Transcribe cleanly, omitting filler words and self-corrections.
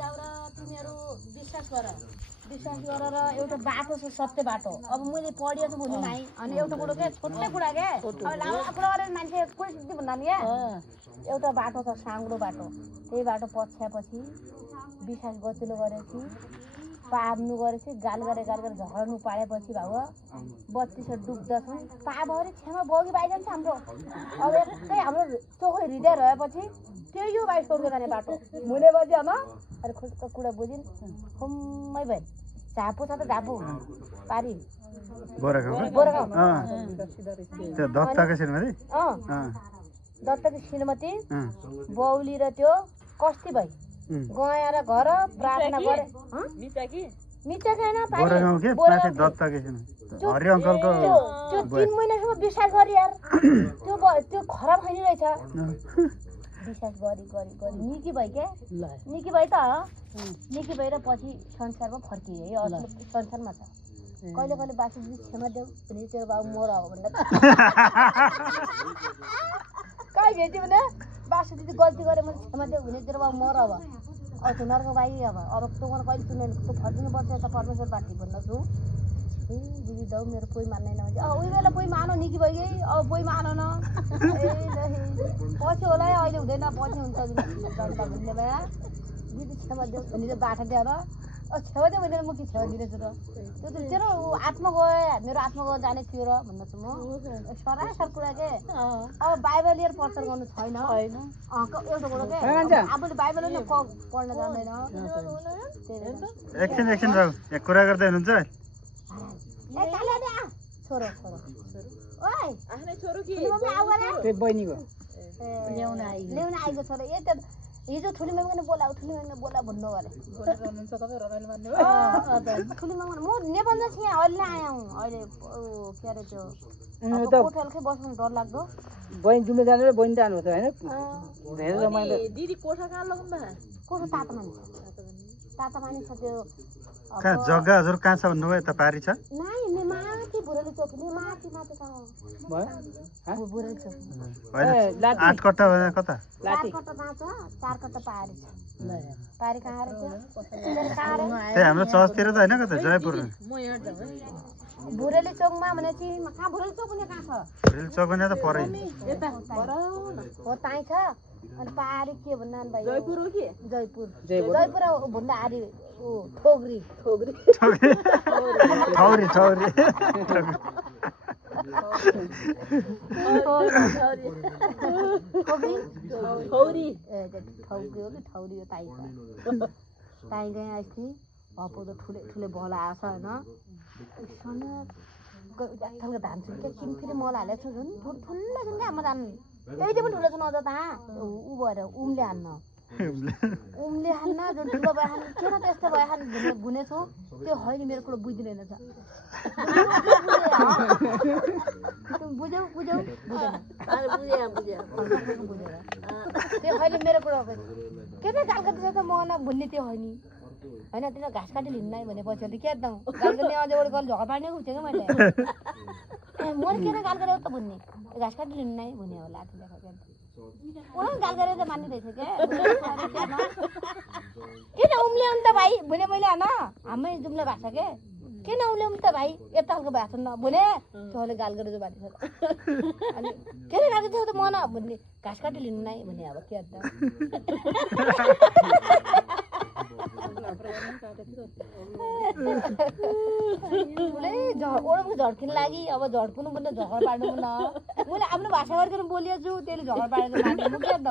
जाऊ र तिमीहरू विश्वास गरेर एउटा बाटो छ सत्य बाटो अब मैले पढिएको छु भोलि नाइ अनि एउटा कुरो के छोटै कुरा के अब लामो कुरा गरेर मान्छे कुन सिद्धि भन्दा नि एउटा बाटो छ साङ्ग्रो बाटो त्यही बाटो पछ्यापछि विश्वास गतिलो गरेपछि पार्नु गरेपछि गाल गरे झर्नु पाडेपछि भाउ बत्तीसहरू डुब्दछन् पाभरि छेउमा बगी बाइजान्छ हाम्रो अब एकै हाम्रो चोखै हृदय रहेपछि त्यही यो बाइक सोध्दै जाने बाटो मुने बजी अन अरे खुसको कुरा बुझिन् हुम्मै भए झापु छ त झापु पारी बोरागाउँ त्यो दत्ताको श्रीमती दत्ताको श्रीमती बौली र त्यो कस्ती भई गएर घर प्रार्थना गरे मिचा छैन त्यो 3 महिनासम्म विश्वास गरी यार त्यो खराब खैनी रहेछ विश्वास गरी निकी भइ के निकी भइ त निकी भएर पछि संसारमा फर्किए यो संसारमा छ कहिले बासी दिदी क्षमा देऊ भने तेरो बाबु मोर हो भन्दा कहिले भेट्यो भने बासी दिदी गल्ती गरे मैले क्षमा देऊ भने तेरो बाबु मोर हो अब नर्को भाइ अब तँलाई कहिले सुन्नु तँ फर्किनु पर्छ त परमेश्वर बाटी भन्न छु ए दिदी दाउ मेरो कोही मान्दैन भने उही बेला कोही मानो निकी भइगयो अब कोही मानो न पछि होला अहिले हुँदैन पछि हुन्छ जनता भन्ने भए दिदी क्षमा देऊ भने बाटो दिएर छेवा देऊ भने म के छेवा दिनेछु र त्यो त तेरो आत्मा गयो मेरो आत्मा गयो जाने थियो र भन्न छु म सरासर कुरा के अब बाइबल लिएर प्रचार गर्नु छैन एउटा कुरो के आफूले बाइबल नै पढ्न जान्दैन एकछिन राउ एक कुरा गर्दै हुनुहुन्छ छोरो ओइ आफ्नै छोरो कि बहिनी हो ल्याउन आइको छोरो ए त हिजो ठुली मामाले बोला भन्नु गरे ठुली मामा म नेपालमा थिएँ अहिले आएँ अहिले के अरे त्यो कोठालकै बस्नु डर लाग्दो बहिनी जुम्ले जानु र बहिनी जानु हुन्छ होइन धेरै रमाइलो दिदी कोठा कहाँ लग्नु भए कोठा ताता मानि छ त्यो कहाँ जग्गा हजुर कहाँ छ भन्नुभयो त पारी छ नाइ माथि बुरेली चोक माथि कहाँ भयो बुरेली चोक आठ कट्टा कता 4 कट्टा कहाँ छ 4 कट्टा पारी छ पारी कहाँ रे त्यो हाम्रो चर्चतिर त हैन कता जयपुर म यहाँ त बुरेली चोकमा भने चाहिँ कहाँ बुरेली चोक भने कहाँ छ बुरेली चोक भने त परै यता हो ताई छ अनि पारी के भन्नान भाइ जयपुर हो कि जयपुर भन्दा आरी ठोगरी ठौरी ठौरी ताई गए अस्ति भपो त ठुले बल आएछ होइन खालको धान छु क्या किन फेरि मल हालेको छु झन् ठुलो छन् क्या म जानु त्यही पनि ठुलो छ नज त ऊ भएर उम्ले हान्न जुन ठुलो भयो हाल्नु किन त्यस्तो भयो हाल्नु भुनेछु त्यो होइन मेरो कुरो बुझ्दैन छ बुझ्यौ त्यो होइन मेरो कुरो के त गाल काट्दैछ त म न भुन्ने त्यो होइन होइन त्यो घाँस काटी लिन्न भनेपछि त के एकदम गाल गर्ने अझै एउटा गल झगडा पार्ने खुल्थेँ क्या मैले मैले किन गाल गरेको त भुन्ने घाँस काटी लिन्न भने होला आफूले उहाँ गाल गरेर त मान्दैछ क्या किन उम्ल्याउनु त भाइ भने मैले होइन हाम्रै जुम्ला भएको छ के किन उम्ल्याउनु त भाइ यता खालको भएको छ न भने चौले गाल गरेर जो भएको छ अनि किन गाल गरेको त म न भन्ने घाँस काटी लिनु नै भने अब के त ओडमको झड्किन लागि अब झड्कुनु पनि झगडा पार्नु पनि न मैले आफ्नो भाषा गरिकन बोलिएको छु त्यसले झगडा पारेको मान्छे म के त